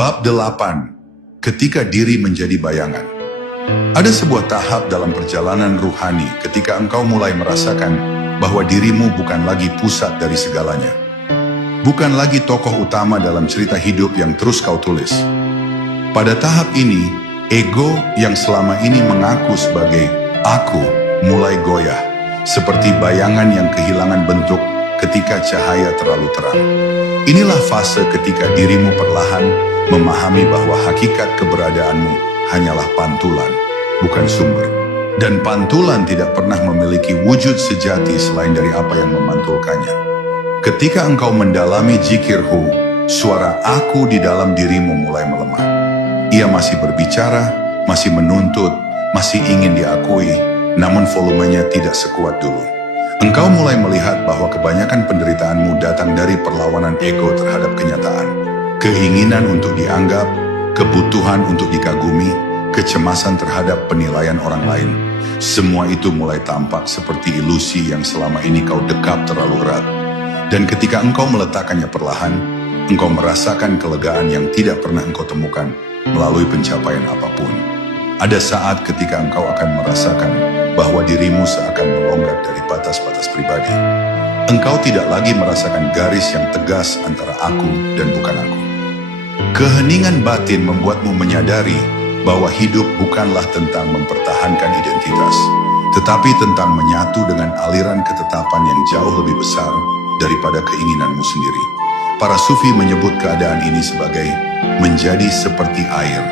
Bab 8. Ketika diri menjadi bayangan. Ada sebuah tahap dalam perjalanan ruhani ketika engkau mulai merasakan bahwa dirimu bukan lagi pusat dari segalanya. Bukan lagi tokoh utama dalam cerita hidup yang terus kau tulis. Pada tahap ini, ego yang selama ini mengaku sebagai aku mulai goyah, seperti bayangan yang kehilangan bentuk ketika cahaya terlalu terang. Inilah fase ketika dirimu perlahan memahami bahwa hakikat keberadaanmu hanyalah pantulan, bukan sumber. Dan pantulan tidak pernah memiliki wujud sejati selain dari apa yang memantulkannya. Ketika engkau mendalami jikirhu, suara aku di dalam dirimu mulai melemah. Ia masih berbicara, masih menuntut, masih ingin diakui, namun volumenya tidak sekuat dulu. Engkau mulai melihat bahwa kebanyakan penderitaanmu datang dari perlawanan ego terhadap kenyataan. Keinginan untuk dianggap, kebutuhan untuk dikagumi, kecemasan terhadap penilaian orang lain. Semua itu mulai tampak seperti ilusi yang selama ini kau dekap terlalu erat. Dan ketika engkau meletakkannya perlahan, engkau merasakan kelegaan yang tidak pernah engkau temukan melalui pencapaian apapun. Ada saat ketika engkau akan merasakan bahwa dirimu seakan melonggak dari batas-batas pribadi. Engkau tidak lagi merasakan garis yang tegas antara aku dan bukan aku. Keheningan batin membuatmu menyadari bahwa hidup bukanlah tentang mempertahankan identitas, tetapi tentang menyatu dengan aliran ketetapan yang jauh lebih besar daripada keinginanmu sendiri. Para sufi menyebut keadaan ini sebagai menjadi seperti air,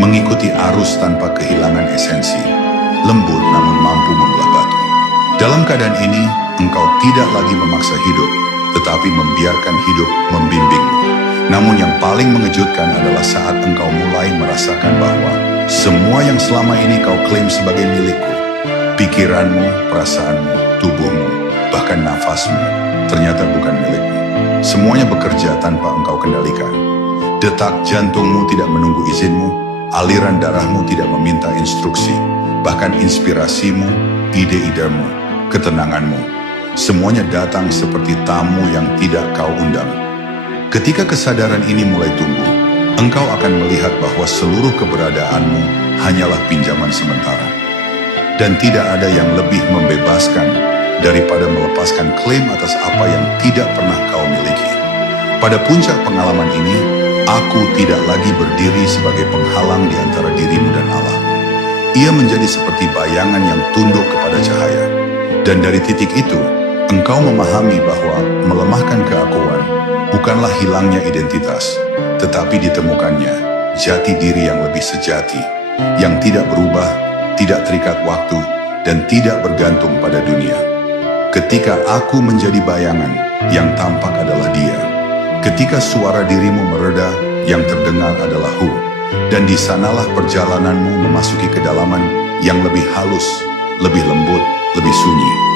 mengikuti arus tanpa kehilangan esensi, lembut namun mampu membelah batu. Dalam keadaan ini, engkau tidak lagi memaksa hidup, tetapi membiarkan hidup membimbingmu. Namun yang paling mengejutkan adalah saat engkau mulai merasakan bahwa semua yang selama ini kau klaim sebagai milikku, pikiranmu, perasaanmu, tubuhmu, bahkan nafasmu, ternyata bukan milikmu. Semuanya bekerja tanpa engkau kendalikan. Detak jantungmu tidak menunggu izinmu, aliran darahmu tidak meminta instruksi, bahkan inspirasimu, ide-idemu, ketenanganmu, semuanya datang seperti tamu yang tidak kau undang. Ketika kesadaran ini mulai tumbuh, engkau akan melihat bahwa seluruh keberadaanmu hanyalah pinjaman sementara. Dan tidak ada yang lebih membebaskan daripada melepaskan klaim atas apa yang tidak pernah kau miliki. Pada puncak pengalaman ini, aku tidak lagi berdiri sebagai penghalang di antara dirimu dan Allah. Ia menjadi seperti bayangan yang tunduk kepada cahaya. Dan dari titik itu, engkau memahami bahwa melemahkan keakuan bukanlah hilangnya identitas, tetapi ditemukannya jati diri yang lebih sejati, yang tidak berubah, tidak terikat waktu, dan tidak bergantung pada dunia. Ketika aku menjadi bayangan, yang tampak adalah dia. Ketika suara dirimu mereda, yang terdengar adalah hu. Dan di sanalah perjalananmu memasuki kedalaman yang lebih halus, lebih lembut, lebih sunyi.